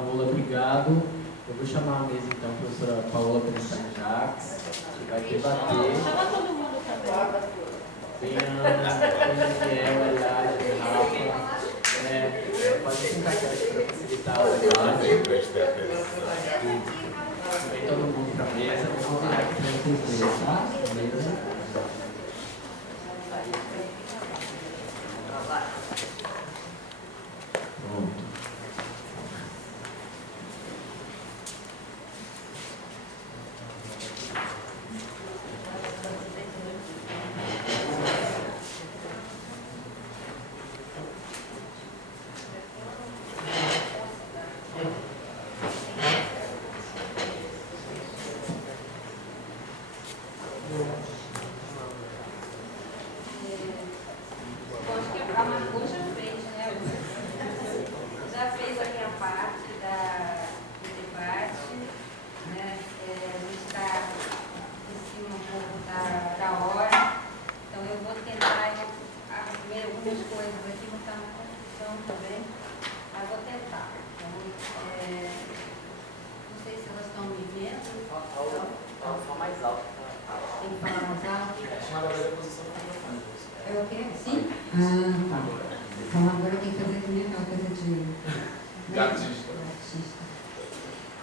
Paola, obrigado. Eu vou chamar a mesa então a professora Paola Penstein-Jacques, que vai debater. Chama todo mundo também. Tem Ana, Daniel, Eliade, Rafa. Pode sentar aqui para facilitar a debate. Vem todo mundo para a mesa, vamos lá para vocês, tá? Beleza? Pronto.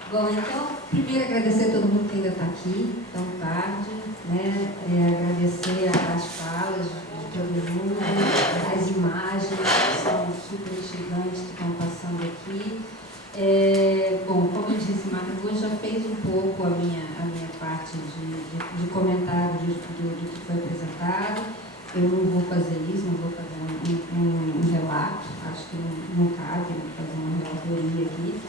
Bom, então, primeiro agradecer a todo mundo que ainda está aqui, tão tarde, né? Agradecer as falas de todo mundo, as imagens que são super instigantes que estão passando aqui. Bom, como eu disse, Marcos já fez um pouco a minha parte de comentário do que foi apresentado. Eu não vou fazer isso, não vou fazer um relato, acho que não cabe fazer uma relatoria aqui.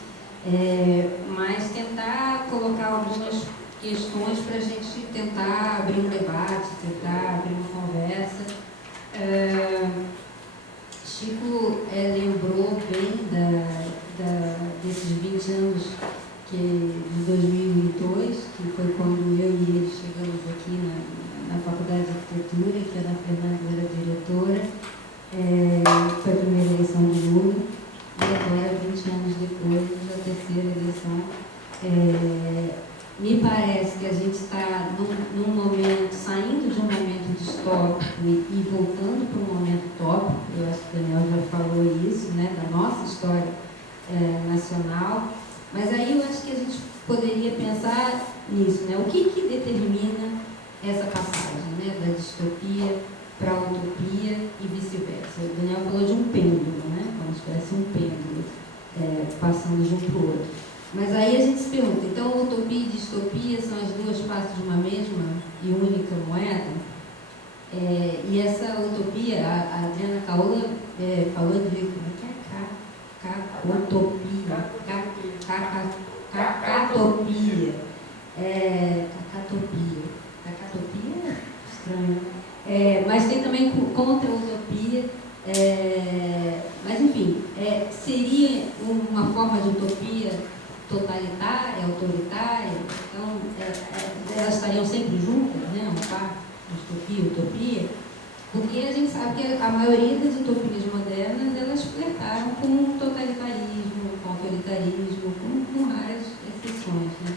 Mas tentar colocar algumas questões para a gente tentar abrir um debate, tentar abrir uma conversa. Chico lembrou bem desses 20 anos de 2002, que foi quando eu e ele chegamos aqui na Faculdade de Arquitetura, que a Ana Fernanda era diretora. Foi a primeira eleição de Lula. E agora, 20 anos depois, a terceira eleição, me parece que a gente está num momento, saindo de um momento distópico e voltando para um momento tópico. Eu acho que o Daniel já falou isso, né, da nossa história nacional. Mas aí eu acho que a gente poderia pensar nisso, né? O que determina essa passagem, né, da distopia para a utopia e vice-versa. O Daniel falou de um pêndulo, né? Como se tivesse um pêndulo passando de um para o outro. Mas aí a gente se pergunta, então utopia e distopia são as duas faces de uma mesma e única moeda? E essa utopia, a Adriana Caola falou de como é que é? Utopia. Cacatopia. Cacatopia é estranho. Mas tem também contra-utopia. Mas, enfim, seria uma forma de utopia totalitária, autoritária? Então, elas estariam sempre juntas, né? Uma parte, distopia e utopia? Porque a gente sabe que a maioria das utopias modernas, elas flertaram com totalitarismo, com autoritarismo, com raras exceções, né?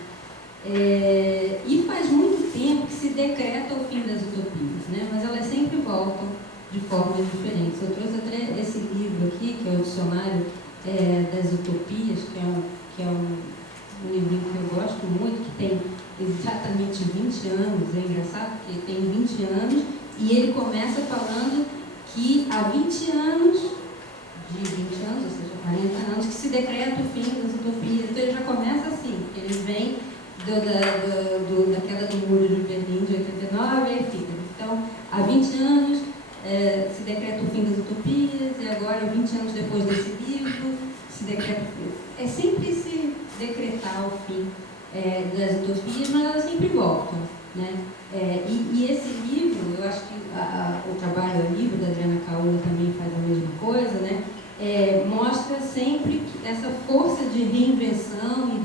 E faz muito tempo que se decreta o fim das utopias, né? Mas elas sempre voltam de formas diferentes. Eu trouxe até esse livro aqui, que é o Dicionário das Utopias, que é um livrinho que eu gosto muito, que tem exatamente 20 anos, é engraçado, porque tem 20 anos, e ele começa falando que há 20 anos, ou seja, 40 anos, que se decreta o fim das utopias. Então ele já começa assim, ele vem daquela do Muro de Berlim de 89, e fica. Então, há 20 anos se decreta o fim das utopias, e agora, 20 anos depois desse livro, se decreta. É sempre se decretar o fim das utopias, mas elas sempre voltam, né? E esse livro, eu acho que o livro da Adriana Caola também faz a mesma coisa, né? Mostra sempre essa força de reinvenção e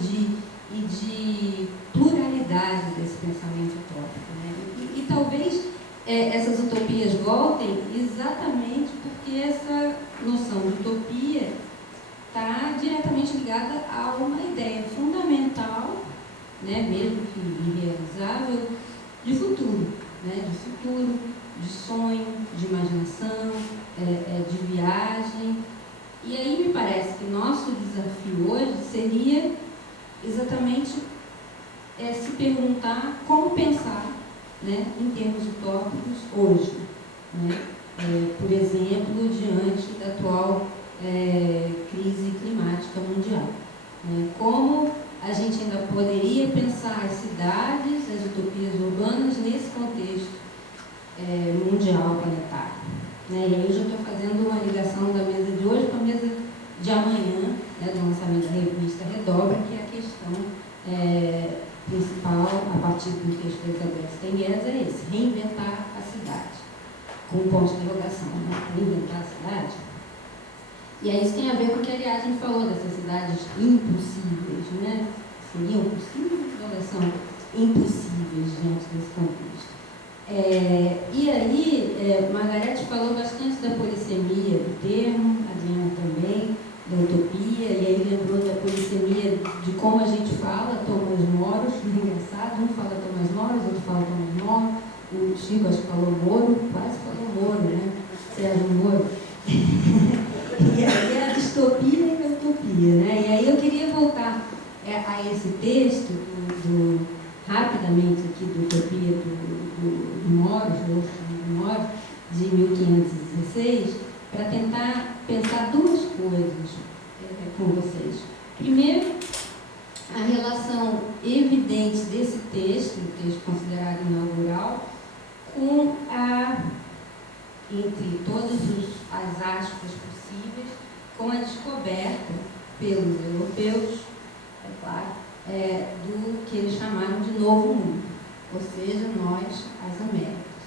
de pluralidade desse pensamento utópico, né? E talvez essas utopias voltem exatamente porque essa noção de utopia está diretamente ligada a uma ideia fundamental, né, mesmo que irrealizável, de futuro, né, de sonho, de imaginação, de viagem. E aí me parece que nosso desafio hoje seria exatamente se perguntar como pensar, né, em termos utópicos hoje, né? Por exemplo, diante da atual crise climática mundial, né? Como a gente ainda poderia pensar as cidades, as utopias urbanas nesse contexto mundial, planetário, né? E aí eu já estou fazendo uma ligação da mesa de hoje com a mesa de amanhã, né, do lançamento da revista Redobra, que é a questão principal, a partir do texto da Isabel Stenguers, é esse: reinventar a cidade, com um ponto de interrogação, né? Reinventar a cidade. E aí isso tem a ver com o que a Ariadne falou dessas cidades impossíveis, né? Seriam possíveis ou elas são impossíveis diante desse contexto? E aí, Margarete falou bastante da polissemia do termo, a Adriana também, da utopia, e aí lembrou da polissemia de como a gente fala Thomas More, engraçado, um fala Thomas More, outro fala Thomas More, o Chico acho que falou Moro, quase falou Moro, né? Sérgio Moro. E aí a distopia e a utopia, né? E aí eu queria voltar a esse texto rapidamente aqui do Utopia do Moro, de 1516, para tentar pensar duas coisas com vocês. Primeiro, a relação evidente desse texto, o texto considerado inaugural, com entre todas as aspas possíveis, com a descoberta pelos europeus, é claro, do que eles chamaram de Novo Mundo, ou seja, nós, as Américas.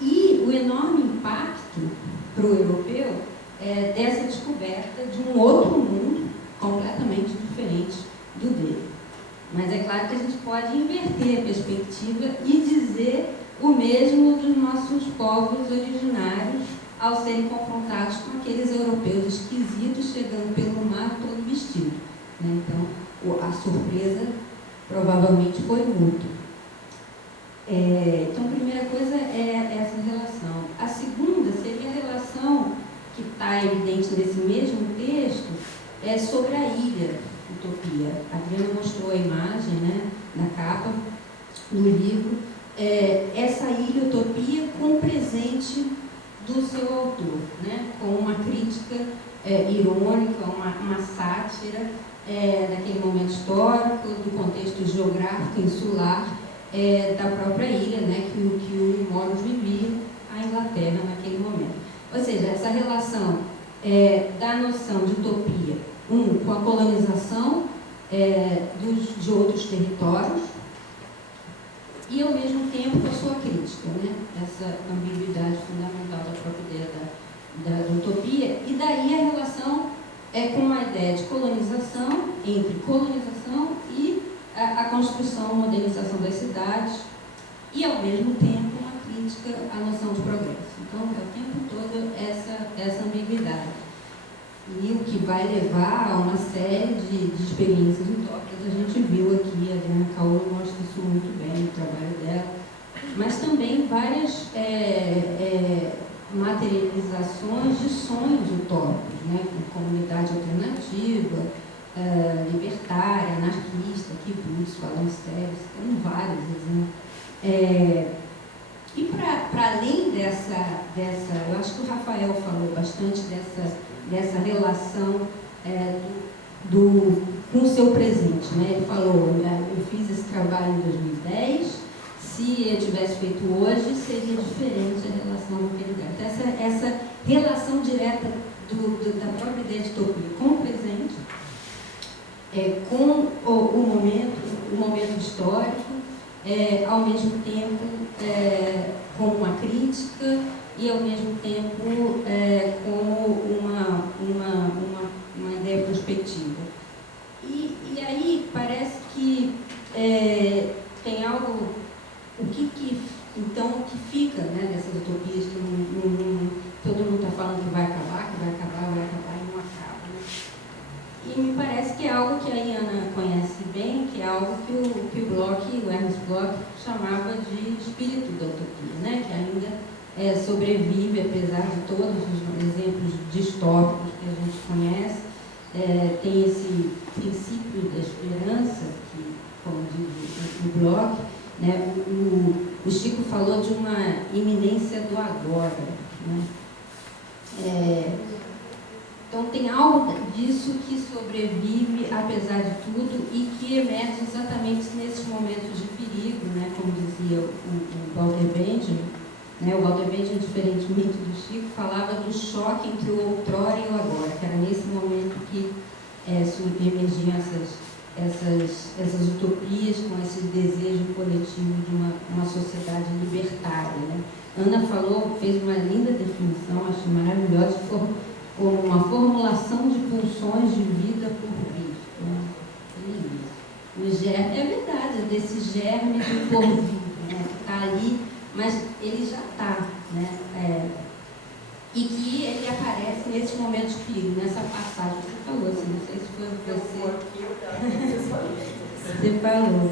E o enorme impacto para o europeu dessa descoberta de um outro mundo completamente diferente do dele. Mas é claro que a gente pode inverter a perspectiva e dizer o mesmo dos nossos povos originários ao serem confrontados com aqueles europeus esquisitos chegando pelo mar todo vestido, né? Então, a surpresa provavelmente foi mútua. Então, a primeira coisa é essa relação. A segunda seria a relação que está evidente nesse mesmo texto sobre a ilha Utopia. A Adriana mostrou a imagem, né, na capa do livro. Essa ilha Utopia com o presente do seu autor, né, com uma crítica irônica, uma sátira daquele momento histórico, do contexto geográfico insular da própria ilha, né, que o Moros vivia, a Inglaterra naquele momento. Ou seja, essa relação da noção de utopia, com a colonização de outros territórios, e ao mesmo tempo com a sua crítica, né? Essa ambiguidade fundamental da própria ideia da utopia, e daí a relação com a ideia de colonização, entre colonização e a construção, a modernização das cidades, e ao mesmo tempo uma crítica à noção de progresso. Então, é o tempo todo essa ambiguidade. E o que vai levar a uma série de experiências utópicas, a gente viu aqui, a Adriana Caouro mostra isso muito bem no trabalho dela, mas também várias materializações de sonhos utópicos, né, com comunidade alternativa, libertária, anarquista, kibbutz, palancéus, tem vários exemplos. E para além dessa, eu acho que o Rafael falou bastante dessa relação com o seu presente, né? Ele falou, eu fiz esse trabalho em 2010, se eu tivesse feito hoje, seria diferente a relação naquele lugar. Então, essa relação direta da própria ideia de utopia com o presente, com o momento histórico, ao mesmo tempo como uma crítica e ao mesmo tempo como uma ideia prospectiva. E aí parece que tem algo, então, o que fica, né, dessas utopias que todo mundo está falando que vai acabar e não acaba. E me parece que é algo que a Iana conhece bem, que é algo que o Ernest Bloch chamava de espírito da utopia, né? Que ainda sobrevive, apesar de todos os exemplos distópicos que a gente conhece. Tem esse princípio da esperança, que, como diz o Bloch, né? O Chico falou de uma iminência do agora, né? Então tem algo disso que sobrevive apesar de tudo e que emerge exatamente nesses momentos de perigo, né? Como dizia o Walter Benjamin, né? O Walter Benjamin, diferentemente do Chico, falava do choque entre o outrora e o agora, que era nesse momento que emergiam essas utopias com esse desejo coletivo de uma sociedade libertária, né? Ana fez uma linda definição, acho maravilhosa, como uma formulação de pulsões de vida por Cristo, né? O germe, é verdade, desse germe do porvir, né? Que está ali, mas ele já está, né? E que ele aparece nesses momentos de perigo, nessa passagem que você falou, assim, não sei se foi você falou.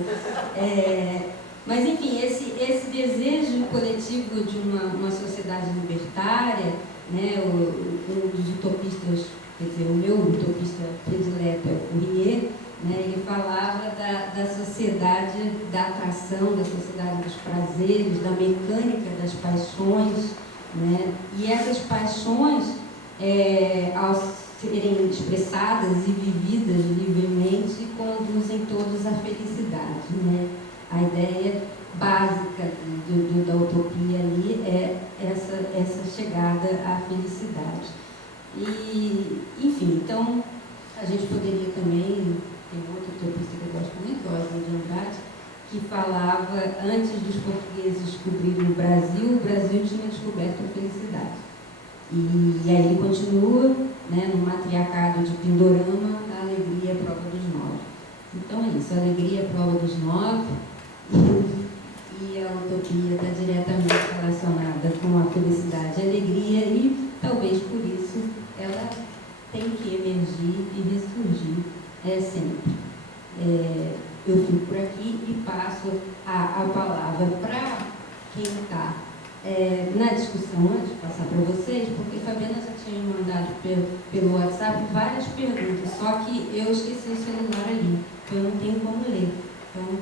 Mas, enfim, esse desejo coletivo de uma sociedade libertária, né? Um dos utopistas, quer dizer, o meu utopista predileto é o Fourier, né? Ele falava da sociedade da atração, da sociedade dos prazeres, da mecânica das paixões, né? E essas paixões, ao serem expressadas e vividas livremente, conduzem todos à felicidade, né? A ideia básica da utopia ali é essa chegada à felicidade. E, enfim, então, a gente poderia também, tem outro utopista que eu gosto muito, Oswald de Andrade, que falava, antes dos portugueses descobrirem o Brasil tinha descoberto a felicidade. E aí ele continua, né, no matriarcado de Pindorama, a alegria é a prova dos 9. Então é isso, a alegria é a prova dos 9, e a utopia está diretamente relacionada com a felicidade e a alegria, e talvez por isso ela tem que emergir e ressurgir sempre. Eu fico por aqui e passo a palavra para quem está na discussão, antes de passar para vocês, porque Fabiana já tinha me mandado pelo WhatsApp várias perguntas, só que eu esqueci o celular ali, então eu não tenho como ler. Então,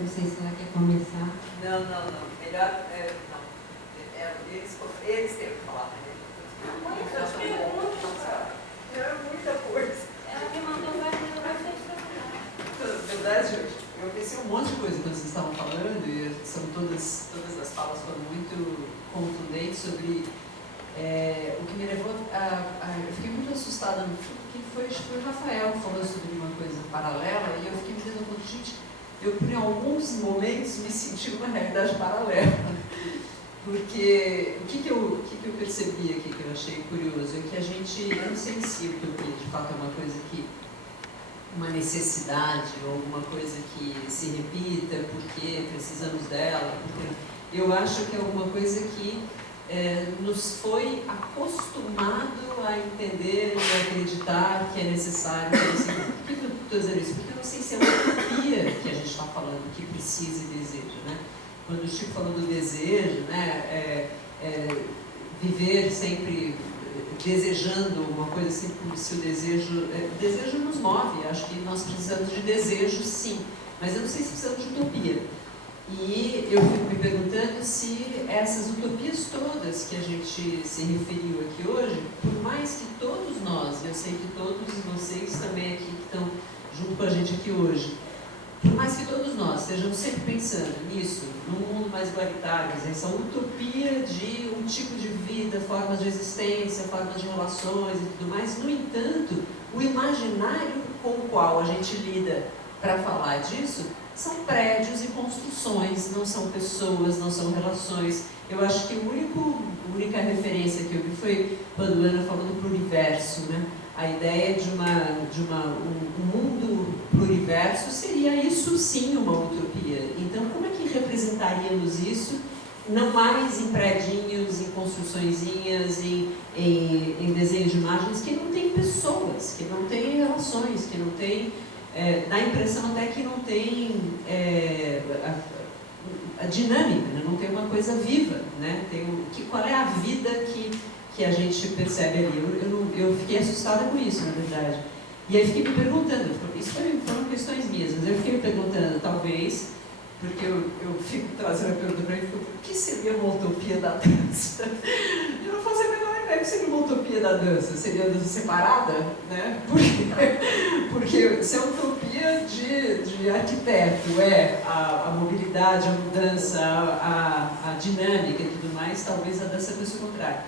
não sei se ela quer começar. Não. Melhor, não. Eles têm que falar, né? Muitas perguntas. É muita coisa. Ela me mandou várias perguntas. Na verdade, eu pensei um monte de coisa quando vocês estavam falando, e todas as falas foram muito contundentes sobre o que me levou eu fiquei muito assustada no filme, que foi o Rafael que falou sobre uma coisa paralela, e eu fiquei me dando gente, eu por alguns momentos me senti numa realidade paralela, porque o que eu percebi aqui, que eu achei curioso, é que a gente, eu não sei se utopia de fato é uma coisa que, uma necessidade, ou alguma coisa que se repita, porque precisamos dela, porque eu acho que é alguma coisa que nos foi acostumado a entender e a acreditar que é necessário. Por que eu estou dizendo isso? Porque eu não sei se é uma utopia que a gente está falando, que precisa e deseja, né? Quando o Chico falou do desejo, né? Viver sempre desejando uma coisa assim, como se o desejo nos move. Acho que nós precisamos de desejo, sim, mas eu não sei se precisamos de utopia. E eu fico me perguntando se essas utopias todas que a gente se referiu aqui hoje, por mais que todos nós, eu sei que todos vocês também aqui que estão junto com a gente aqui hoje, por mais que todos nós estejamos sempre pensando nisso, num mundo mais igualitário, essa utopia de um tipo de vida, formas de existência, formas de relações e tudo mais, no entanto, o imaginário com o qual a gente lida para falar disso são prédios e construções, não são pessoas, não são relações. Eu acho que a única referência que eu vi foi quando Ana falou do pluriverso, né? A ideia de um mundo pluriverso seria isso sim uma utopia. Então, como é que representaríamos isso não mais em predinhos, em construçõezinhas, em desenhos de imagens que não tem pessoas, que não tem relações, que não tem... dá a impressão até que não tem a dinâmica, né? Não tem uma coisa viva, né? Qual é a vida que a gente percebe ali? Eu fiquei assustada com isso, na verdade. E aí fiquei me perguntando, isso foram questões minhas, mas eu fiquei me perguntando, talvez, porque eu fico trazendo a pergunta para mim, o que seria uma utopia da dança? Eu não fazia a menor ideia que seria uma utopia da dança. Seria a dança separada, né? Porque se a utopia de arquiteto é a mobilidade, a mudança, a dinâmica e tudo mais, talvez a dança fosse o contrário.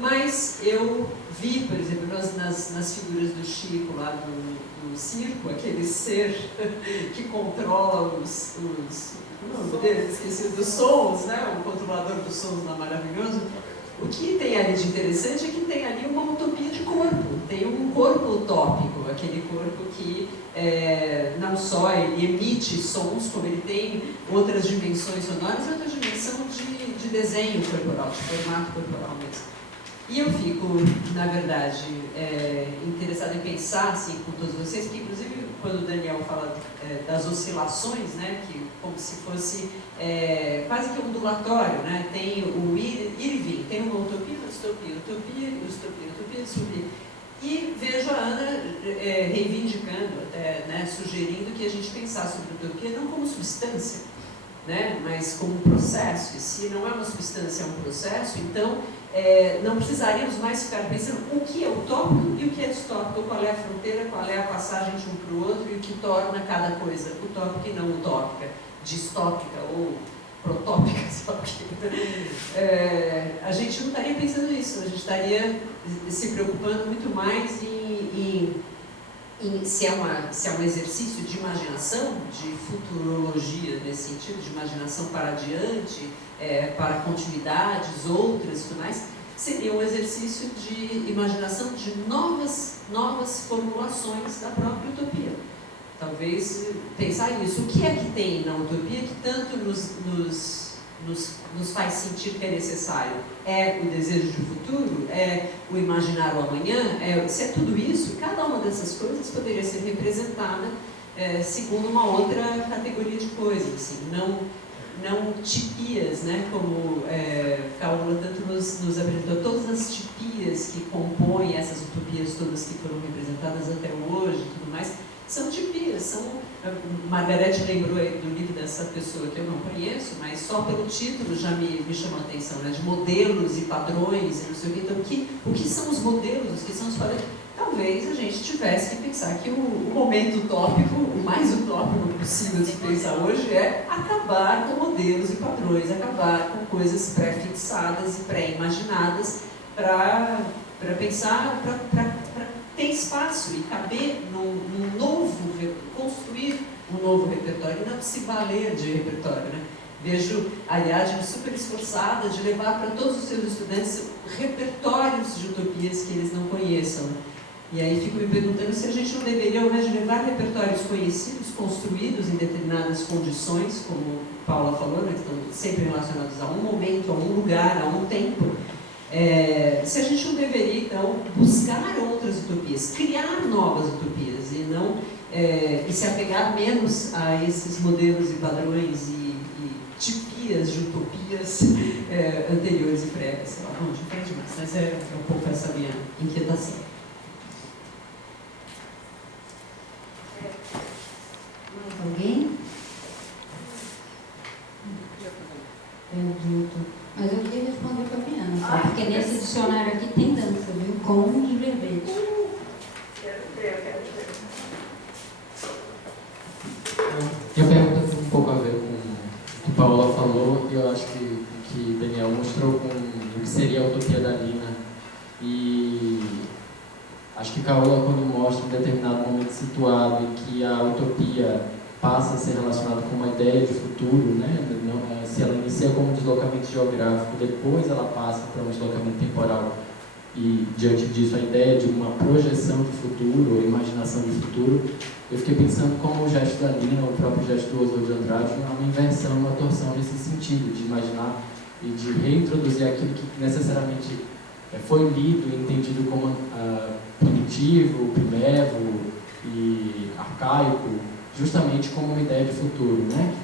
Mas eu vi, por exemplo, nas figuras do Chico lá do circo, aquele ser que controla esqueci dos sons, né? O controlador dos sons lá maravilhoso. O que tem ali de interessante é que tem ali uma utopia de corpo, tem um corpo utópico, aquele corpo que não só ele emite sons, como ele tem outras dimensões sonoras e outra dimensão de desenho corporal, de formato corporal mesmo. E eu fico, na verdade, interessada em pensar assim, com todos vocês, que inclusive quando o Daniel fala das oscilações, né, que como se fosse quase que ondulatório, né, tem o ir e vir, tem uma utopia, uma distopia, utopia, distopia. E vejo a Ana reivindicando, até, né, sugerindo que a gente pensasse sobre utopia não como substância, né, mas como um processo. E se não é uma substância, é um processo, então não precisaríamos mais ficar pensando o que é utópico e o que é distópico, qual é a fronteira, qual é a passagem de um para o outro e o que torna cada coisa utópica e não utópica, distópica ou protópica, a gente não estaria pensando nisso, a gente estaria se preocupando muito mais se é um exercício de imaginação, de futurologia nesse sentido, de imaginação para adiante, para continuidades, outras e tudo mais, seria um exercício de imaginação de novas formulações da própria utopia. Talvez pensar nisso. O que é que tem na utopia que tanto nos faz sentir que é necessário? É o desejo de futuro? É o imaginar o amanhã? Se é tudo isso, cada uma dessas coisas poderia ser representada segundo uma outra categoria de coisas, assim, não tipias, né, como Caola tanto nos apresentou, todas as tipias que compõem essas utopias todas que foram representadas até hoje e tudo mais, são tipias, Margarete lembrou do livro dessa pessoa que eu não conheço, mas só pelo título já me chamou a atenção, né, de modelos e padrões e não sei o que. Então, o que são os modelos, o que são os padrões? Talvez a gente tivesse que pensar que o momento utópico, o mais utópico possível de se pensar hoje é acabar com modelos e padrões, acabar com coisas pré-fixadas e pré-imaginadas para pensar, para ter espaço e caber num novo, construir um novo repertório e não se valer de repertório, né? Vejo a Ariadne super esforçada de levar para todos os seus estudantes repertórios de utopias que eles não conheçam. E aí fico me perguntando se a gente não deveria, ao invés de levar repertórios conhecidos, construídos em determinadas condições, como Paula falou, né, que estão sempre relacionados a um momento, a um lugar, a um tempo, se a gente não deveria, então, buscar outras utopias, criar novas utopias e se apegar menos a esses modelos e padrões e tipias de utopias anteriores e prévias. Sei lá, não, diferente demais, mas é um pouco essa minha inquietação. Alguém? Mas eu queria responder para a Fabiana, porque nesse dicionário aqui tem dança, viu? Com os verbetes. Minha pergunta tem um pouco a ver com o que Paola falou, e eu acho que Daniel mostrou com o que seria a utopia da Lina. E acho que Caola, quando mostra um determinado momento situado em que a utopia passa a ser relacionada com uma ideia de futuro, né? Se ela inicia como um deslocamento geográfico, depois ela passa para um deslocamento temporal e, diante disso, a ideia de uma projeção de futuro, ou imaginação de futuro, eu fiquei pensando como o gesto da Lina, o próprio gesto do Oswald de Andrade, é uma inversão, uma torção nesse sentido, de imaginar e de reintroduzir aquilo que necessariamente foi lido e entendido como primitivo, primevo e arcaico, justamente como uma ideia de futuro, né?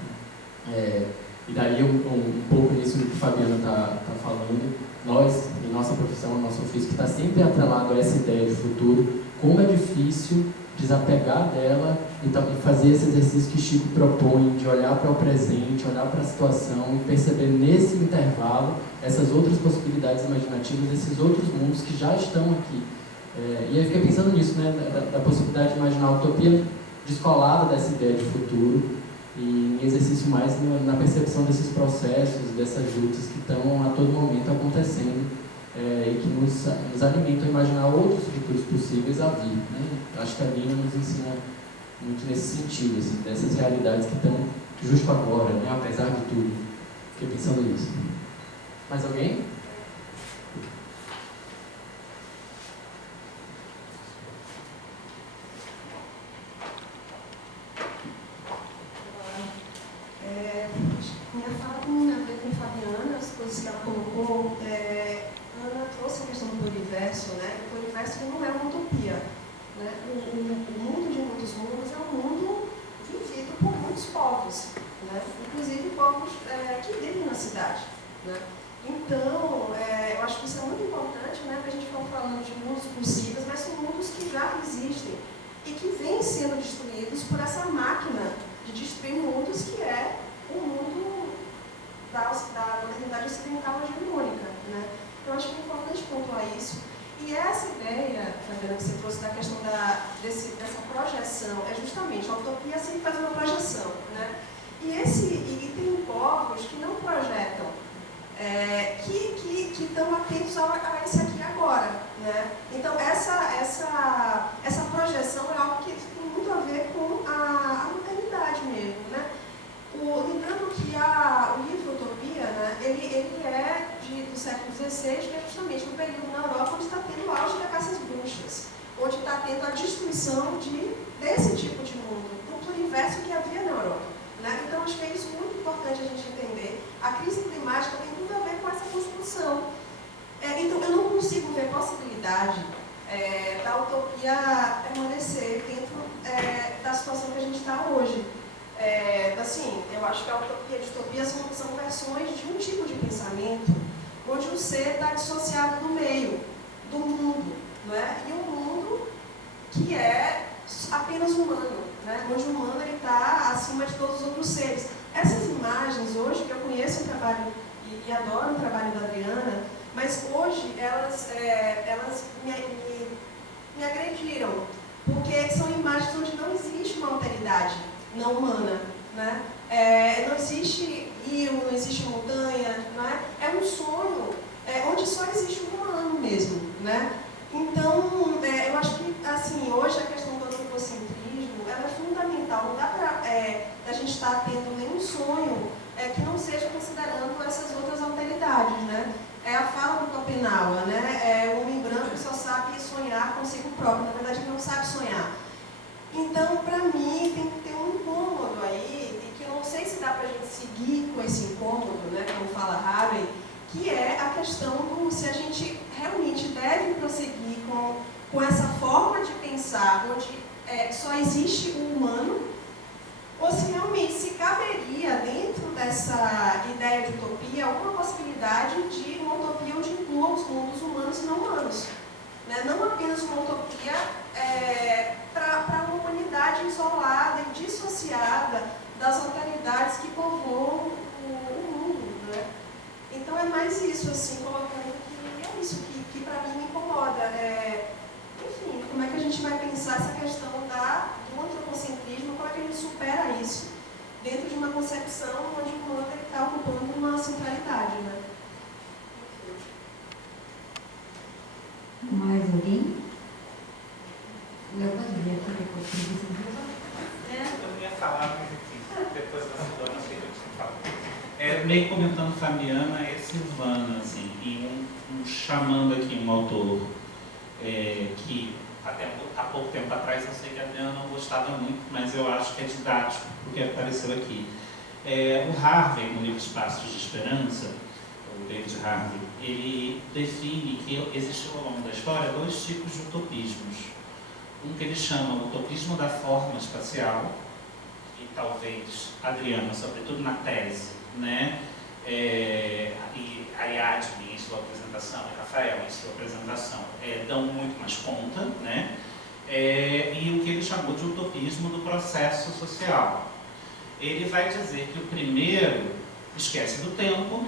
E daria um pouco nisso do que a Fabiana está falando. Nós, em nossa profissão, nosso ofício, que está sempre atrelado a essa ideia de futuro, como é difícil desapegar dela e fazer esse exercício que Chico propõe, de olhar para o presente, olhar para a situação e perceber nesse intervalo essas outras possibilidades imaginativas, esses outros mundos que já estão aqui. E eu fiquei pensando nisso, né, da possibilidade de imaginar a utopia descolada dessa ideia de futuro e em exercício mais na percepção desses processos, dessas lutas que estão a todo momento acontecendo e que nos alimentam a imaginar outros futuros possíveis a vir, né? Acho que a Lina nos ensina muito nesse sentido, assim, dessas realidades que estão justo agora, né? Apesar de tudo. Fiquei pensando nisso. Mais alguém? Minha fala tem a ver com Fabiana, as coisas que ela colocou. Ana trouxe a questão do pluriverso, né? O pluriverso não é uma utopia, né? O mundo de muitos mundos é um mundo vivido por muitos povos, né? Inclusive povos que vivem na cidade, né? Então, eu acho que isso é muito importante, né? Porque a gente for falando de mundos possíveis, mas são mundos que já existem e que vêm sendo destruídos por essa máquina de destruir mundos que é o mundo da modernidade ocidental hegemônica, né? Então, acho que é importante pontuar isso. E essa ideia, Fabiana, que você trouxe da questão dessa projeção, é justamente, a utopia sempre faz uma projeção, né? E tem povos que não projetam, que estão atentos a esse aqui agora, né? Então, essa projeção é algo que tem muito a ver com a modernidade mesmo, né? Lembrando que o livro Utopia, né, ele é do século XVI, que é justamente um período na Europa onde está tendo o auge da caça às bruxas, onde está tendo a destruição desse tipo de mundo, do pluriverso que havia na Europa, né? Então, acho que é isso muito importante a gente entender. A crise climática tem tudo a ver com essa construção. Então, eu não consigo ver possibilidade da utopia permanecer dentro da situação que a gente está hoje. Assim, eu acho que a utopia e a distopia são versões de um tipo de pensamento onde o ser está dissociado do meio, do mundo, né? E um mundo que é apenas humano, né? Onde o humano está acima de todos os outros seres. Essas imagens hoje, que eu conheço o trabalho e adoro o trabalho da Adriana, mas hoje elas me agrediram, porque são imagens onde não existe uma alteridade não humana, né? Não existe rio, não existe montanha, né? É um sonho onde só existe o humano mesmo, né? Então, eu acho que, assim, hoje a questão do antropocentrismo, ela é fundamental. Não dá para a gente estar tendo nenhum sonho que não seja considerando essas outras alteridades, né? É a fala do Schopenhauer, né? O homem branco só sabe sonhar consigo próprio, na verdade ele não sabe sonhar. Então, para mim, tem que ter um incômodo aí, e que eu não sei se dá para a gente seguir com esse incômodo, né, como fala Harvey, que é a questão do se a gente realmente deve prosseguir com essa forma de pensar, onde só existe o humano, ou se realmente se caberia, dentro dessa ideia de utopia, alguma possibilidade de uma utopia onde inclua os mundos humanos e não humanos. Né? Não apenas uma utopia para uma humanidade isolada e dissociada das alteridades que povoam o mundo. Né? Então é mais isso, assim, colocando que é isso que para mim me incomoda. Enfim, como é que a gente vai pensar essa questão do antropocentrismo, como é que a gente supera isso dentro de uma concepção onde o humano está ocupando uma centralidade, né? Mais alguém? Eu pode vir aqui depois. Eu ia falar, mas enfim, depois da Silvana, sei que eu tinha falado. Meio comentando Fabiana e Silvana, assim, e chamando aqui um autor que até há pouco tempo atrás eu sei que a Adriana não gostava muito, mas eu acho que é didático, porque apareceu aqui. O Harvey, no livro Espaços de Esperança, o David Harvey, ele define que existe ao longo da história 2 tipos de utopismos. Um que ele chama o utopismo da forma espacial, e talvez Adriana, sobretudo na tese, né? E Ariadne em sua apresentação, e Rafael em sua apresentação, dão muito mais conta, né? E o que ele chamou de utopismo do processo social. Ele vai dizer que o primeiro esquece do tempo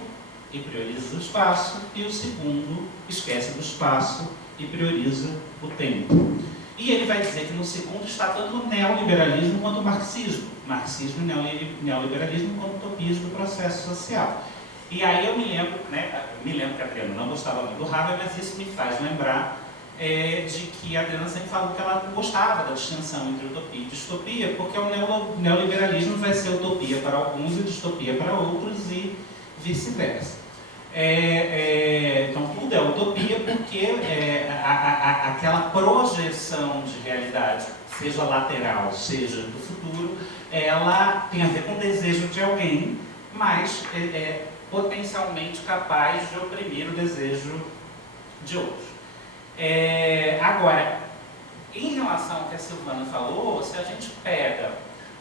e prioriza o espaço, e o segundo esquece do espaço e prioriza o tempo. E ele vai dizer que no segundo está tanto o neoliberalismo quanto o marxismo. Marxismo e neoliberalismo como utopismo do processo social. E aí eu me lembro, né, que a Adriana não gostava muito do Haber, mas isso me faz lembrar de que a Adriana sempre falou que ela gostava da distinção entre utopia e distopia, porque o neoliberalismo vai ser utopia para alguns e distopia para outros e vice-versa. Então tudo é utopia porque aquela projeção de realidade, seja lateral, seja do futuro, ela tem a ver com o desejo de alguém, mas é potencialmente capaz de oprimir o desejo de outros. Agora, em relação ao que a Silvana falou, se a gente pega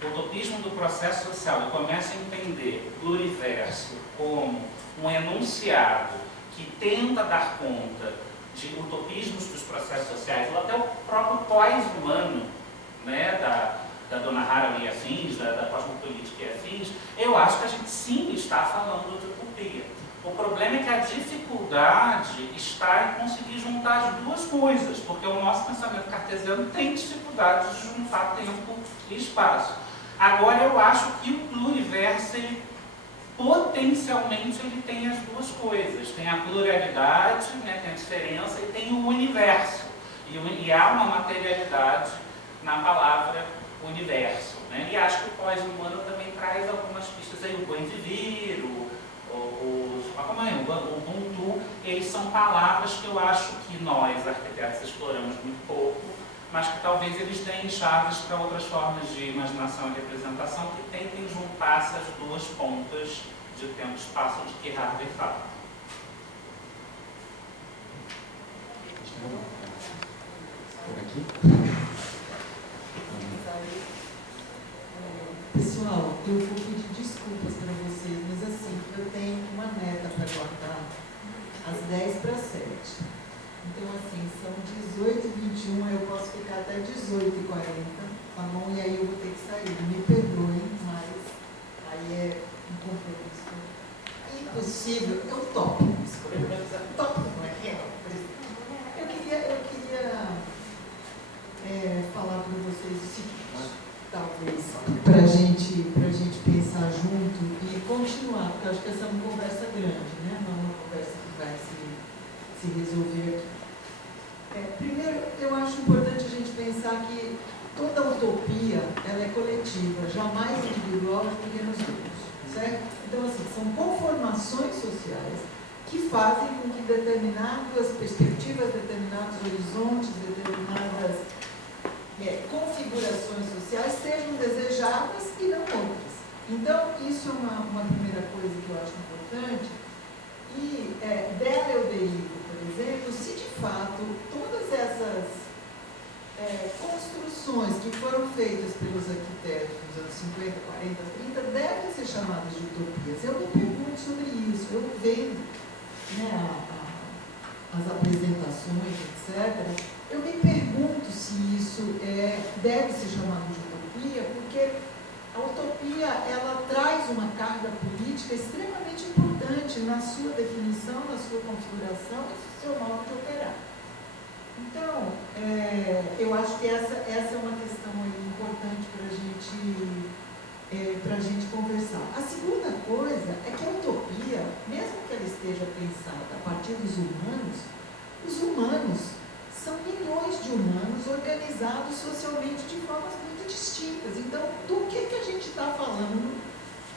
o utopismo do processo social e começa a entender o pluriverso como um enunciado que tenta dar conta de utopismos dos processos sociais, ou até o próprio pós-humano, né, da Dona Haraway e afins, da cosmopolítica e afins, eu acho que a gente sim está falando de utopia. O problema é que a dificuldade está em conseguir juntar as duas coisas, porque o nosso pensamento cartesiano tem dificuldade de juntar tempo e espaço. Agora, eu acho que o pluriverso, potencialmente, ele tem as duas coisas. Tem a pluralidade, né, tem a diferença, e tem o universo. E há uma materialidade na palavra universo, né? E acho que o pós-humano também traz algumas pistas aí, o bem viver, o Ubuntu, eles são palavras que eu acho que nós, arquitetos, exploramos muito pouco, mas que talvez eles deem chaves para outras formas de imaginação e representação que tentem juntar essas duas pontas de tempo e espaço de que Harvey fala. Por aqui? Pessoal, eu vou pedir desculpas para vocês, mas assim, eu tenho uma meta para guardar às 10 para 7. Então, assim, são 18h21, eu posso ficar até 18h40, tá bom? E aí eu vou ter que sair. Me perdoem, mas aí é um compromisso impossível. Eu topo. Topo, não é real. Eu queria falar para vocês o seguinte, talvez, para a gente pensar junto e continuar, porque eu acho que essa é uma conversa grande, né? Não é uma conversa que vai se resolver aqui. Primeiro, eu acho importante a gente pensar que toda utopia ela é coletiva, jamais individual de pequenos grupos, certo? Então, assim, são conformações sociais que fazem com que determinadas perspectivas, determinados horizontes, determinadas configurações sociais sejam desejadas e não outras. Então, isso é uma primeira coisa que eu acho importante. E dela eu derivo, por exemplo, se de fato todas essas construções que foram feitas pelos arquitetos nos anos 50, 40, 30 devem ser chamadas de utopias. Eu me pergunto sobre isso, eu vendo, né, as apresentações, etc., eu me pergunto se isso deve ser chamado de utopia, porque a utopia ela traz uma carga política extremamente importante na sua definição, na sua configuração e no seu modo de operar. Então, eu acho que essa é uma questão importante para a gente conversar. A segunda coisa é que a utopia, mesmo que ela esteja pensada a partir dos humanos, os humanos são milhões de humanos organizados socialmente de formas muito distintas. Então, do que a gente está falando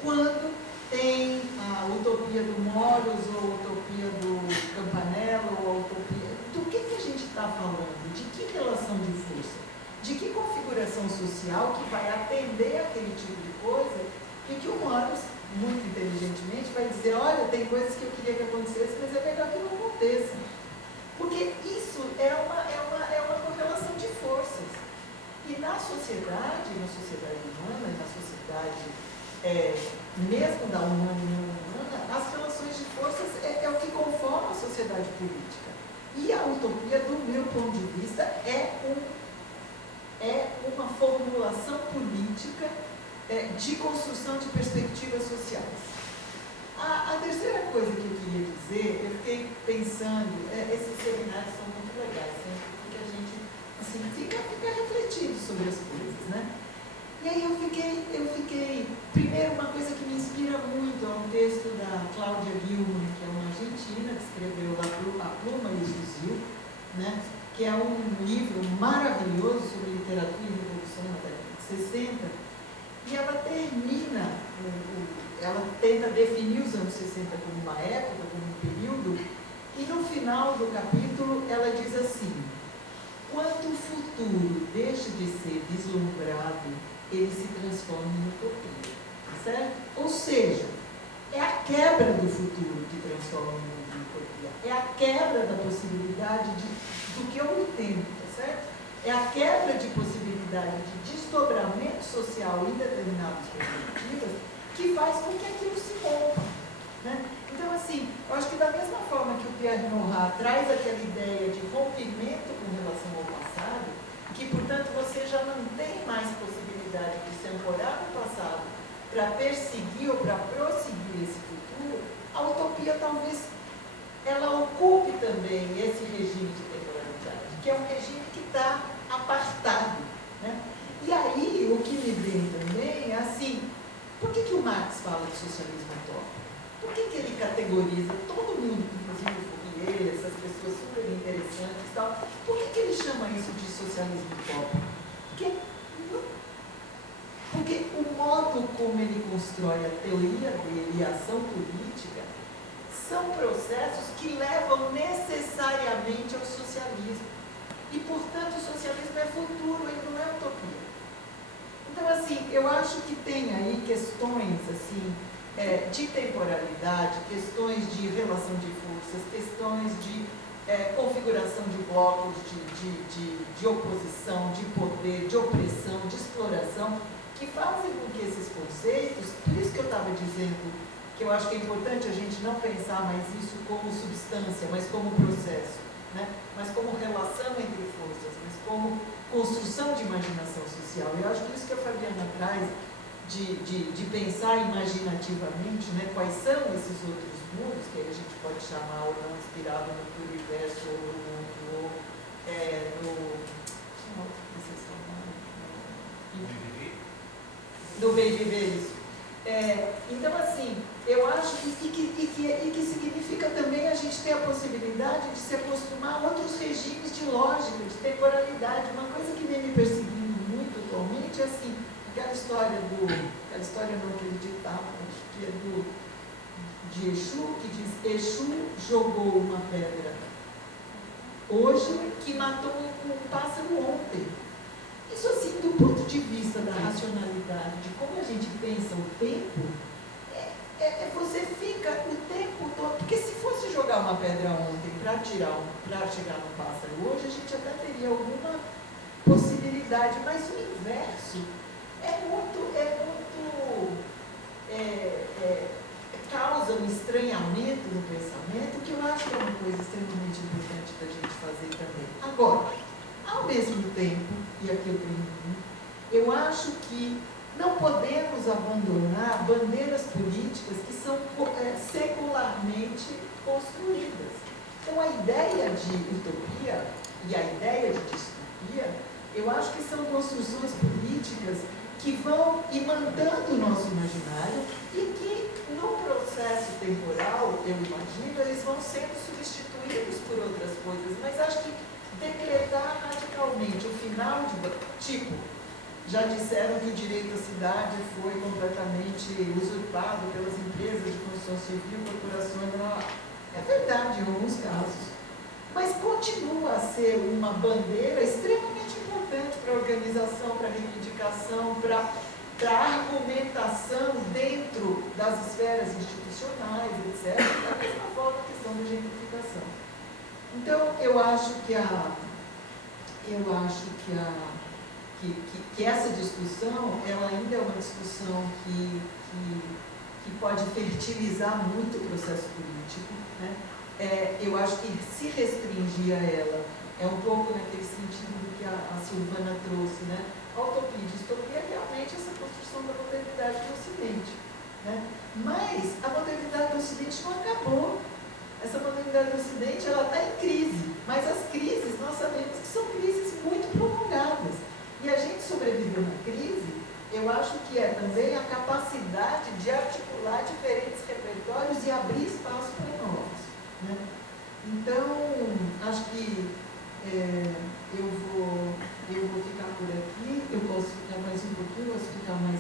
quando tem a utopia do Moros, ou a utopia do Campanella, ou a utopia... Do que a gente está falando? De que relação de força? De que configuração social que vai atender aquele tipo de coisa e que o Moros muito inteligentemente, vai dizer, olha, tem coisas que eu queria que acontecesse, mas é melhor que não aconteça. Porque isso é uma correlação de forças. E na sociedade humana, na sociedade mesmo da humana e não humana, as relações de forças é o que conforma a sociedade política. E a utopia, do meu ponto de vista, é uma formulação política de construção de perspectivas sociais. A terceira coisa que eu queria dizer, eu fiquei pensando, esses seminários são muito legais, sempre, porque a gente assim, fica refletindo sobre as coisas, né? E aí eu fiquei, primeiro uma coisa que me inspira muito é um texto da Cláudia Gilman, que é uma argentina, que escreveu A Pluma e o Fuzil, né? Que é um livro maravilhoso sobre literatura e revolução na década de 60, e ela termina, ela tenta definir os anos 60 como uma época, como um período, e no final do capítulo ela diz assim: quando o futuro deixa de ser vislumbrado, ele se transforma em utopia, certo? Ou seja, é a quebra do futuro que transforma o mundo em utopia, é a quebra da possibilidade do que eu entendo, tá certo? É a quebra de possibilidade de desdobramento social em determinadas perspectivas que faz com que aquilo se rompa, né? Então, assim, eu acho que da mesma forma que o Pierre Nora traz aquela ideia de rompimento com relação ao passado, que, portanto, você já não tem mais possibilidade de se ancorar no passado para perseguir ou para prosseguir esse futuro, a utopia talvez ela ocupe também esse regime de temporalidade, que é um regime que está apartado, né? E aí, o que me vem também é assim, por que o Marx fala de socialismo utópico? Por que ele categoriza todo mundo, inclusive o Fourier, essas pessoas super interessantes e tal, por que ele chama isso de socialismo utópico? Porque o modo como ele constrói a teoria dele e a ação política são processos que levam necessariamente ao socialismo. E, portanto, o socialismo é futuro, ele não é utopia. Então, assim, eu acho que tem aí questões, assim, de temporalidade, questões de relação de forças, questões de configuração de blocos, de oposição, de poder, de opressão, de exploração, que fazem com que esses conceitos, por isso que eu estava dizendo que eu acho que é importante a gente não pensar mais isso como substância, mas como processo, né? Mas como relação entre forças, mas como construção de imaginação social. Eu acho que isso que a Fabiana traz de pensar imaginativamente, né, quais são esses outros mundos, que aí a gente pode chamar ou não inspirado no pluriverso ou no bem viver, isso. Então, assim, eu acho que significa também a gente ter a possibilidade de se acostumar a outros regimes de lógica, de temporalidade. Uma coisa que vem me perseguindo muito atualmente é assim, aquela história não que ele ditava, que é de Exu, que diz: Exu jogou uma pedra hoje que matou um pássaro ontem. Isso, assim, do ponto de vista da racionalidade, de como a gente pensa o tempo, você fica o tempo todo. Porque se fosse jogar uma pedra ontem para chegar no pássaro hoje, a gente até teria alguma possibilidade, mas o inverso causa um estranhamento no pensamento, que eu acho que é uma coisa extremamente importante da gente fazer também. Agora, ao mesmo tempo, e aqui eu termino, eu acho que não podemos abandonar bandeiras políticas que são secularmente construídas. Então, a ideia de utopia e a ideia de distopia, eu acho que são construções políticas que vão imantando o nosso imaginário e que, no processo temporal, eu imagino, eles vão sendo substituídos por outras coisas, mas acho que decretar radicalmente o final de... já disseram que o direito à cidade foi completamente usurpado pelas empresas de construção civil, corporações... É verdade em alguns casos, mas continua a ser uma bandeira extremamente importante para a organização, para a reivindicação, para da argumentação dentro das esferas institucionais, etc., da mesma forma a questão da gentrificação. Então, eu acho que essa discussão, ela ainda é uma discussão que pode fertilizar muito o processo político, né? Eu acho que se restringir a ela é um pouco naquele sentido do que a Silvana trouxe, né? A utopia e distopia é realmente essa construção da modernidade do Ocidente, né? Mas a modernidade do Ocidente não acabou. Essa modernidade do Ocidente, ela está em crise, mas as crises, nós sabemos que são crises muito prolongadas. E a gente sobreviveu na crise, eu acho que é também a capacidade de articular diferentes repertórios e abrir espaço para novos, né? Então, acho que eu vou ficar por aqui, eu posso ficar mais um pouquinho, posso ficar mais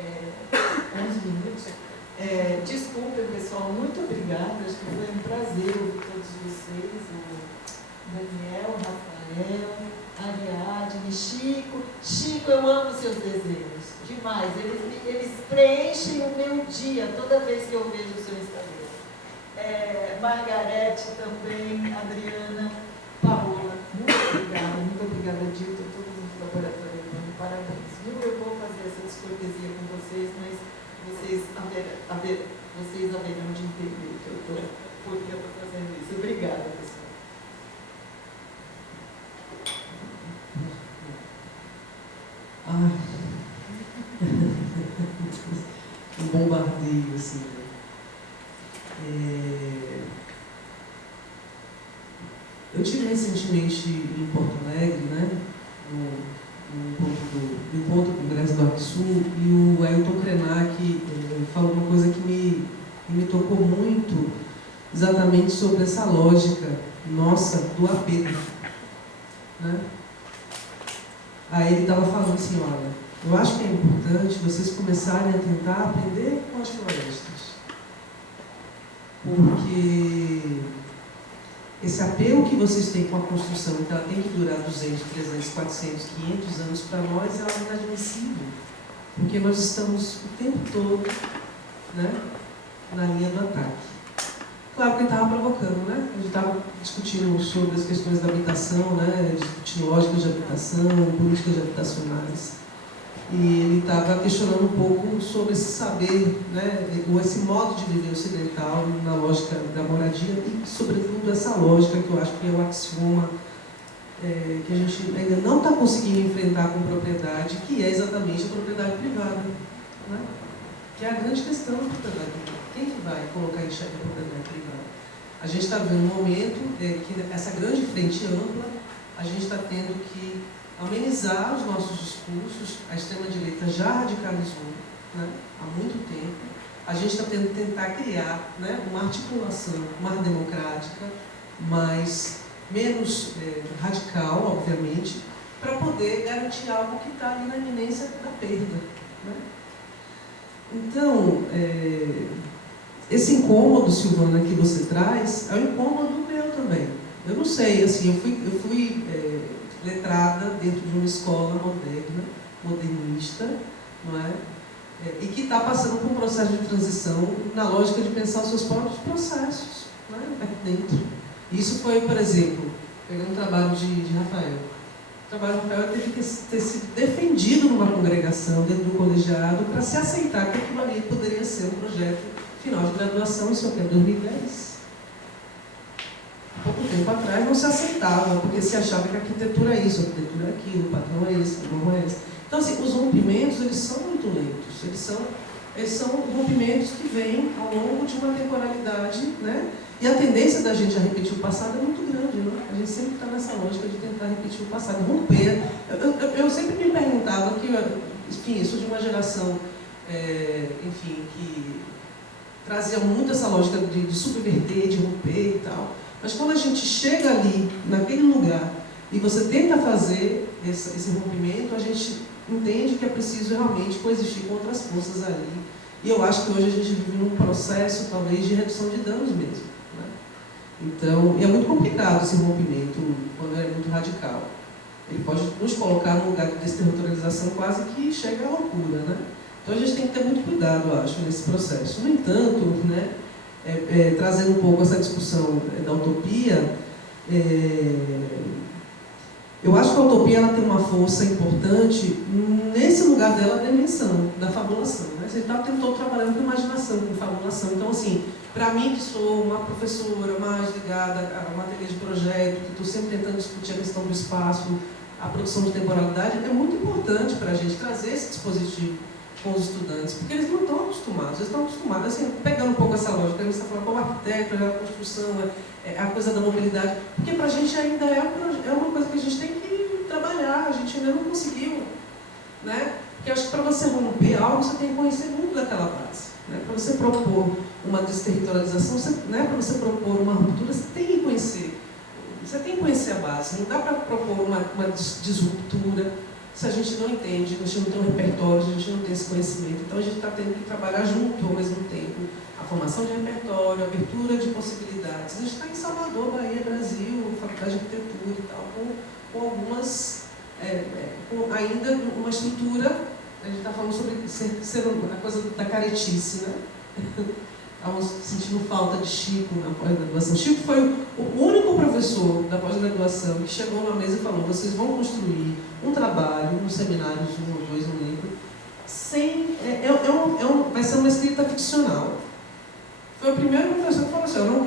11 minutos. Desculpe, pessoal, muito obrigada, acho que foi um prazer ouvir todos vocês, o Daniel, o Rafael, Ariadne, Chico. Chico, eu amo seus desenhos, demais, eles preenchem o meu dia toda vez que eu vejo o seu Instagram. Margarete também, Adriana, Paola, muito obrigada, Dilton, todos os laboratórios, parabéns, viu? Eu vou fazer essa descortesia com vocês, mas vocês haverão de entender que eu estou fazendo isso. Obrigada, pessoal. Um bombardeio, assim, né? Eu tive recentemente em Porto Alegre, né, no encontro do Congresso do Arquisul, e o Ailton Krenak falou uma coisa que me tocou muito, exatamente sobre essa lógica nossa do apego, né? Aí ele estava falando assim, olha, eu acho que é importante vocês começarem a tentar aprender com as florestas, porque esse apego que vocês têm com a construção, que ela tem que durar 200, 300, 400, 500 anos, para nós ela é inadmissível, porque nós estamos o tempo todo, né, na linha do ataque. Claro que ele estava provocando, né? A gente estava discutindo sobre as questões da habitação, né, discutindo lógicas de habitação, políticas habitacionais. E ele estava questionando um pouco sobre esse saber, né, ou esse modo de viver ocidental na lógica da moradia e, sobretudo, essa lógica que eu acho que é o axioma que a gente ainda não está conseguindo enfrentar com propriedade, que é exatamente a propriedade privada, né? Que é a grande questão da propriedade privada. Quem que vai colocar em xeque a propriedade privada? A gente está vendo um momento que essa grande frente ampla, a gente está tendo que amenizar os nossos discursos. A extrema-direita já radicalizou, né, há muito tempo. A gente está tendo que tentar criar, né, uma articulação mais democrática, menos radical, obviamente, para poder garantir algo que está ali na iminência da perda, né? Então, esse incômodo, Silvana, que você traz, é um incômodo meu também. Eu não sei, assim, eu fui letrada dentro de uma escola moderna, modernista, não é? E que está passando por um processo de transição na lógica de pensar os seus próprios processos, né, aqui dentro. Isso foi, por exemplo, pegando o trabalho de Rafael. O trabalho de Rafael teve que ter sido defendido numa congregação, dentro do colegiado, para se aceitar que aquilo ali poderia ser um projeto final de graduação, isso é 2010. Pouco tempo atrás não se aceitava, porque se achava que a arquitetura é isso, a arquitetura é aquilo, o padrão é esse, o norma é esse. Então, assim, os rompimentos, eles são muito lentos, eles são rompimentos que vêm ao longo de uma temporalidade, né? E a tendência da gente a repetir o passado é muito grande, né? A gente sempre está nessa lógica de tentar repetir o passado, romper. Eu sempre me perguntava que, enfim, isso de uma geração, enfim, que trazia muito essa lógica de subverter, de romper e tal. Mas quando a gente chega ali, naquele lugar, e você tenta fazer esse rompimento, a gente entende que é preciso realmente coexistir com outras forças ali. E eu acho que hoje a gente vive num processo, talvez, de redução de danos mesmo, né? Então, e é muito complicado esse rompimento, quando é muito radical. ele pode nos colocar num lugar de desterritorialização quase que chega à loucura, né? Então a gente tem que ter muito cuidado, eu acho, nesse processo. No entanto, né, trazendo um pouco essa discussão da utopia, eu acho que a utopia ela tem uma força importante nesse lugar dela da invenção, da fabulação. Né? Você está trabalhando com imaginação, com fabulação. Então, assim, para mim que sou uma professora mais ligada a matéria de projeto, que estou sempre tentando discutir a questão do espaço, a produção de temporalidade, é muito importante para a gente trazer esse dispositivo com os estudantes, porque eles não estão acostumados, eles estão acostumados, assim, pegando um pouco essa lógica, você está falando como arquiteto, a construção, a coisa da mobilidade, porque para a gente ainda é uma coisa que a gente tem que trabalhar, a gente ainda não conseguiu, né? Porque acho que para você romper algo, você tem que conhecer muito daquela base, né? Para você propor uma desterritorialização, né? Para você propor uma ruptura, você tem que conhecer a base, não dá para propor uma disruptura, se a gente não entende, a gente não tem um repertório, a gente não tem esse conhecimento. Então a gente está tendo que trabalhar junto ao mesmo tempo. A formação de repertório, a abertura de possibilidades. A gente está em Salvador, Bahia, Brasil, Faculdade de Arquitetura e tal, com algumas, ainda uma estrutura, a gente está falando sobre ser a coisa da caretice, né? Estávamos sentindo falta de Chico na pós-graduação. Chico foi o único professor da pós-graduação que chegou numa mesa e falou: vocês vão construir um trabalho, um seminário, um ou dois, um livro, vai ser uma escrita ficcional. Foi o primeiro professor que falou assim: eu não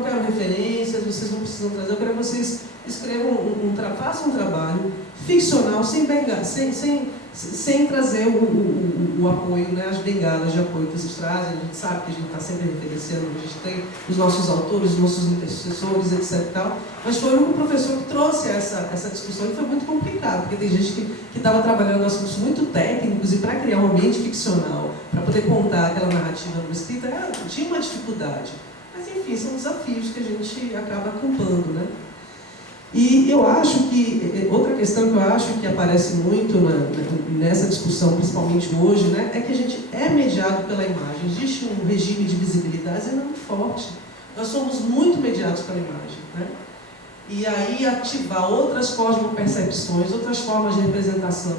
quero referências, vocês não precisam trazer, eu quero que vocês escrevam, façam um trabalho ficcional, sem trazer o apoio, né, as bengalas de apoio que vocês trazem. A gente sabe que a gente está sempre referenciando, a gente tem os nossos autores, os nossos intercessores, etc. Tal, mas foi o único professor que trouxe essa discussão e foi muito complicado, porque tem gente que estava trabalhando assuntos muito técnicos e para criar um ambiente ficcional, para poder contar aquela narrativa numa escrita, tinha uma dificuldade. Mas enfim, são desafios que a gente acaba acampando, né? E eu acho que, outra questão que eu acho que aparece muito nessa discussão, principalmente hoje, né, é que a gente é mediado pela imagem. Existe um regime de visibilidade ainda muito forte. Nós somos muito mediados pela imagem, né? E aí ativar outras cosmopercepções, outras formas de representações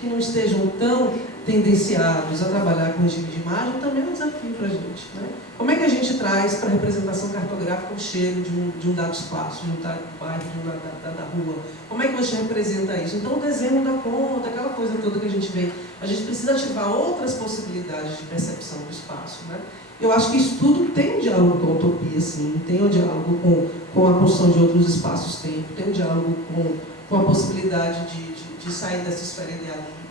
que não estejam tão tendenciados a trabalhar com regime de imagem também é um desafio para a gente, né? Como é que a gente traz para a representação cartográfica o cheiro de um dado espaço, de um dado bairro, de um dado da rua? Como é que você representa isso? Então o desenho não dá conta, aquela coisa toda que a gente vê. A gente precisa ativar outras possibilidades de percepção do espaço, né? Eu acho que isso tudo tem um diálogo com a utopia, sim, tem um diálogo com a construção de outros espaços-tempo, tem um diálogo com a possibilidade de sair dessa esfera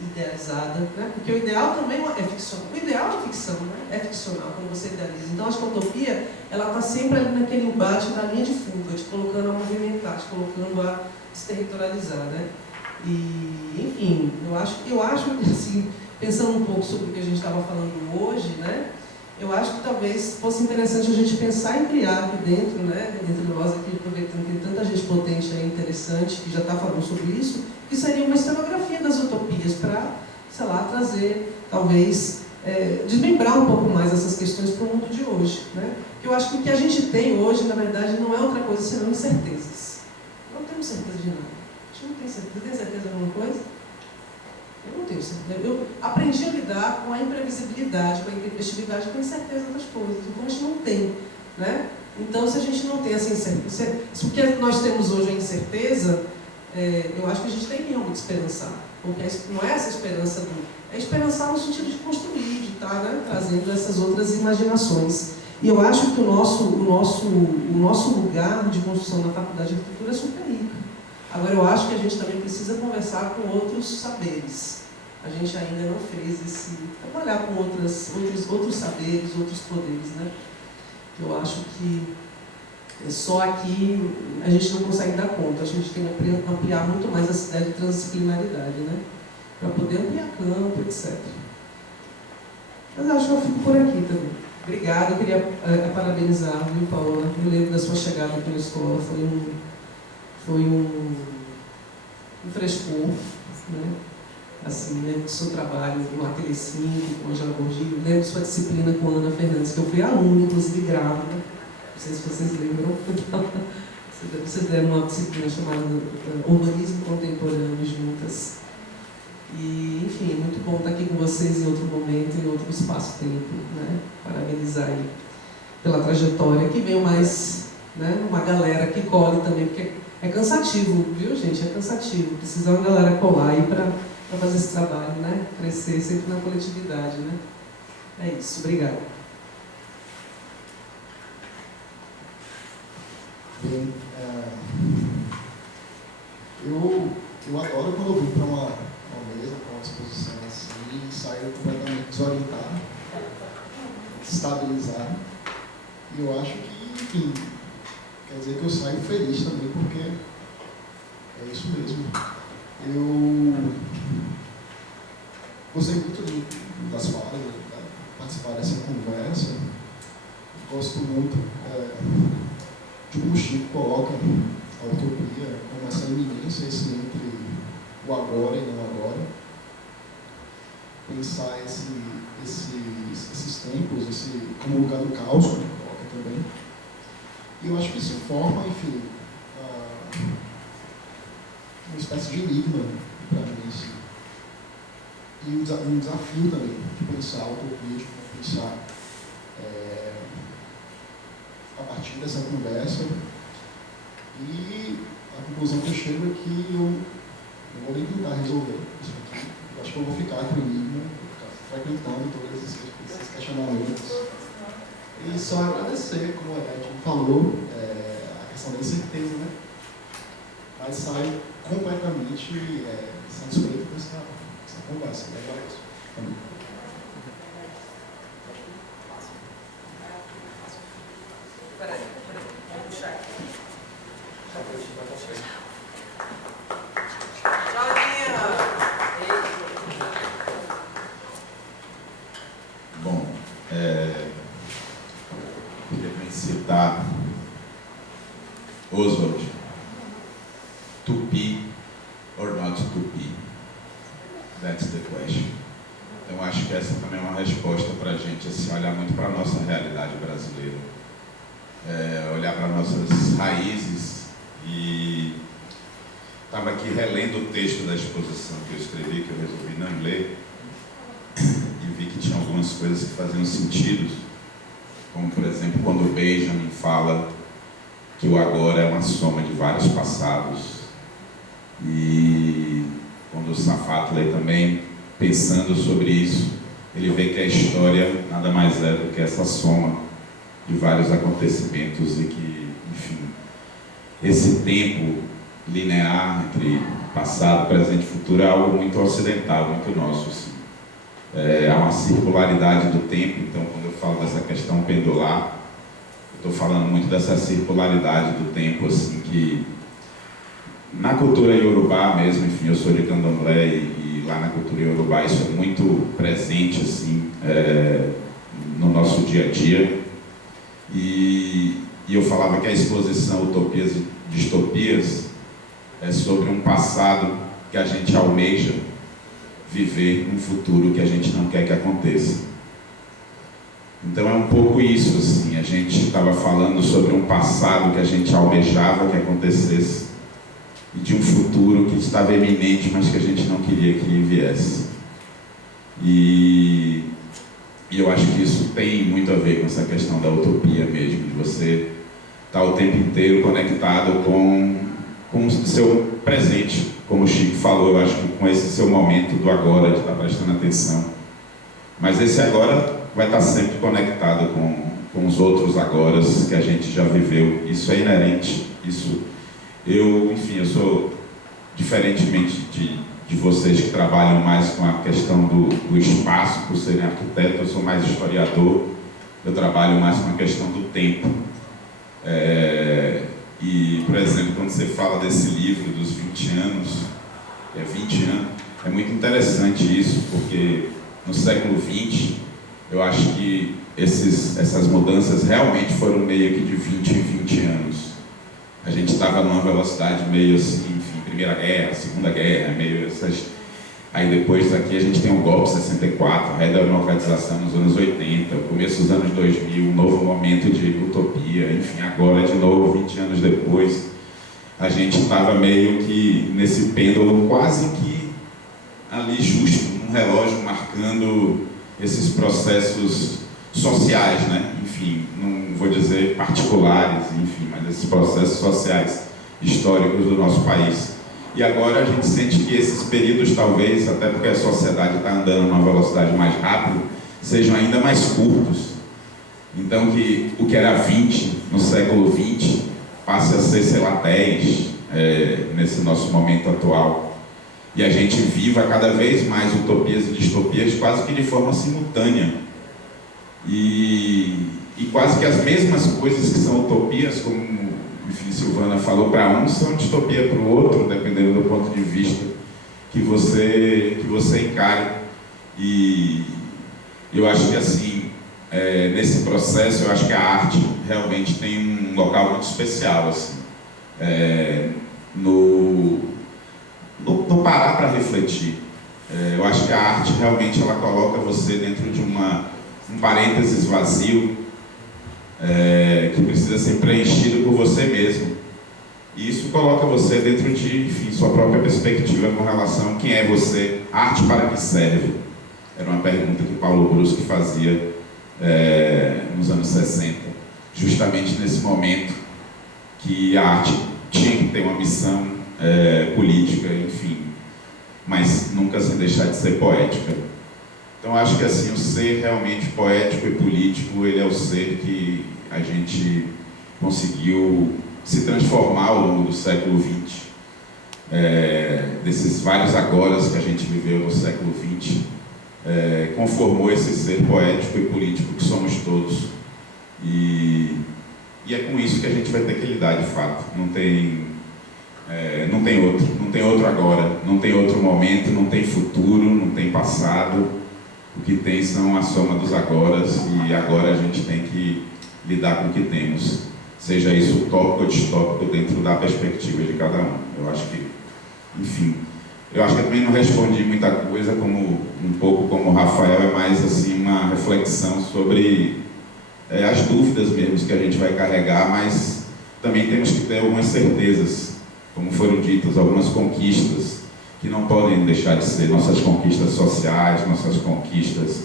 idealizada, né? Porque o ideal também é ficcional. O ideal é ficção, né? É ficcional quando você idealiza. Então, acho que a utopia ela está sempre ali naquele embate da linha de fuga, te colocando a movimentar, te colocando a desterritorializar, né? E, enfim, eu acho assim, pensando um pouco sobre o que a gente estava falando hoje, né? Eu acho que talvez fosse interessante a gente pensar em criar aqui dentro, né, entre nós, aqui, aproveitando que tem tanta gente potente aí, interessante, que já está falando sobre isso, que seria uma historiografia das utopias para, sei lá, trazer, talvez, desmembrar um pouco mais essas questões para o mundo de hoje, né? Porque eu acho que o que a gente tem hoje, na verdade, não é outra coisa senão incertezas. Não temos certeza de nada. A gente não tem certeza. Tem certeza de alguma coisa? Eu não tenho certeza. Eu aprendi a lidar com a imprevisibilidade, com a intempestividade, com a incerteza das coisas. Então a gente não tem, né? Então, se a gente não tem essa incerteza, se o que nós temos hoje é incerteza, eu acho que a gente tem que realmente esperançar. Porque não é essa esperança é esperançar no sentido de construir, de estar, né, trazendo essas outras imaginações. E eu acho que o nosso lugar de construção na Faculdade de Arquitetura é super rico. Agora, eu acho que a gente também precisa conversar com outros saberes. A gente ainda não fez trabalhar com outros saberes, outros poderes, né? Eu acho que só aqui a gente não consegue dar conta. A gente tem que ampliar muito mais essa ideia de transdisciplinaridade, né? Para poder ampliar campo, etc. Mas acho que eu fico por aqui também. Obrigada, eu queria parabenizar, viu, Paola? Eu lembro da sua chegada aqui na escola, foi um frescor, né? Assim, né, do seu trabalho no Ateliê 5, com a Angela Borgilho, lembro de sua disciplina com a Ana Fernandes, que eu fui aluna, inclusive grávida, não sei se vocês lembram, você Vocês deram uma disciplina chamada Urbanismo Contemporâneo juntas. E, enfim, é muito bom estar aqui com vocês em outro momento, em outro espaço-tempo, né? Parabenizar aí pela trajetória, que venham mais, né? Uma galera que colhe também, porque é cansativo, viu, gente? É cansativo. Precisa uma galera colar aí para fazer esse trabalho, né? Crescer sempre na coletividade, né? É isso, obrigada. Bem, eu adoro quando eu vou para uma mesa, para uma exposição assim, e saio completamente desorientado, desestabilizado. E eu acho que, enfim, quer dizer que eu saio feliz também, porque é isso mesmo. Eu gostei muito das falas, de participar dessa conversa. Gosto muito de como o Chico coloca a utopia como essa iminência, esse entre o agora e não agora. Pensar esses tempos, como lugar do caos, como coloca também. E eu acho que isso forma, enfim, uma espécie de enigma para mim. Assim. E um desafio também de pensar a utopia, de pensar a partir dessa conversa. E a conclusão que eu chego é que eu não vou nem tentar resolver isso aqui. Eu acho que eu vou ficar com o enigma, vou ficar frequentando todos esses questionamentos. E só agradecer, como a Edna falou, a questão da incerteza, né? Mas saio completamente satisfeito com essa conversa. Eu agradeço. Peraí, vamos puxar aqui. Bom, queria citar Oswald. To be or not to be? That's the question. Então, acho que essa também é uma resposta para a gente, assim, olhar muito para a nossa realidade brasileira. Olhar para nossas raízes. E estava aqui relendo o texto da exposição que eu escrevi, que eu resolvi não ler, e vi que tinha algumas coisas que faziam sentido, como, por exemplo, quando o Benjamin fala que o agora é uma soma de vários passados, e quando o Safatli também, pensando sobre isso, ele vê que a história nada mais é do que essa soma de vários acontecimentos e que, enfim, esse tempo linear entre passado, presente e futuro é algo muito ocidental, muito nosso. Assim. Há uma circularidade do tempo, então quando eu falo dessa questão pendular, eu estou falando muito dessa circularidade do tempo, assim, que na cultura iorubá mesmo, enfim, eu sou de Candomblé e lá na cultura iorubá isso é muito presente, assim, no nosso dia a dia. E eu falava que a exposição Utopias e Distopias é sobre um passado que a gente almeja viver um futuro que a gente não quer que aconteça. Então é um pouco isso, assim, a gente estava falando sobre um passado que a gente almejava que acontecesse e de um futuro que estava eminente, mas que a gente não queria que viesse. E eu acho que isso tem muito a ver com essa questão da utopia mesmo, de você estar o tempo inteiro conectado com o seu presente, como o Chico falou, eu acho que com esse seu momento do agora, de estar prestando atenção. Mas esse agora vai estar sempre conectado com os outros agoras que a gente já viveu. Isso é inerente. Enfim, eu sou, diferentemente de vocês que trabalham mais com a questão do espaço, por serem arquiteto, eu sou mais historiador, eu trabalho mais com a questão do tempo. E, por exemplo, quando você fala desse livro dos 20 anos, 20 anos, é muito interessante isso, porque no século XX, eu acho que essas mudanças realmente foram meio que de 20 em 20 anos. A gente estava numa velocidade meio assim, enfim, Primeira Guerra, Segunda Guerra, meio essas... Aí depois daqui a gente tem o golpe 64, a redemocratização nos anos 80, o começo dos anos 2000, um novo momento de utopia, enfim, agora de novo, 20 anos depois. a gente estava meio que nesse pêndulo quase que ali justo, num relógio marcando esses processos sociais, né? Enfim, não vou dizer particulares, enfim, mas esses processos sociais históricos do nosso país. E agora a gente sente que esses períodos, talvez, até porque a sociedade está andando numa velocidade mais rápida, sejam ainda mais curtos. Então, que o que era 20 no século 20 passe a ser, sei lá, 10 nesse nosso momento atual. E a gente viva cada vez mais utopias e distopias quase que de forma simultânea. E quase que as mesmas coisas que são utopias, como, enfim, Silvana falou, para um são distopia para o outro, dependendo do ponto de vista que você encare. E eu acho que, assim, nesse processo, eu acho que a arte realmente tem um local muito especial, assim, no parar para refletir. Eu acho que a arte realmente ela coloca você dentro de um parênteses vazio que precisa ser preenchido por você mesmo. E isso coloca você dentro de, enfim, sua própria perspectiva com relação a quem é você, arte para que serve? Era uma pergunta que Paulo Bruschi fazia nos anos 60, justamente nesse momento que a arte tinha que ter uma missão política, enfim, mas nunca sem deixar de ser poética. Então acho que assim, o ser realmente poético e político, ele é o ser que a gente conseguiu se transformar ao longo do século XX, desses vários agoras que a gente viveu no século XX, conformou esse ser poético e político que somos todos. E é com isso que a gente vai ter que lidar de fato. Não tem outro agora, não tem outro momento, não tem futuro, não tem passado. O que tem são a soma dos agoras, e agora a gente tem que lidar com o que temos, seja isso utópico ou distópico dentro da perspectiva de cada um. Eu acho que, enfim, eu acho que eu também não respondi muita coisa, um pouco como o Rafael, é mais assim uma reflexão sobre as dúvidas mesmo que a gente vai carregar, mas também temos que ter algumas certezas, como foram ditas, algumas conquistas que não podem deixar de ser nossas conquistas sociais, nossas conquistas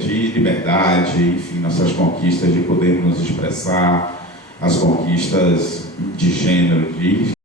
de liberdade, enfim, nossas conquistas de poder nos expressar, as conquistas de gênero, de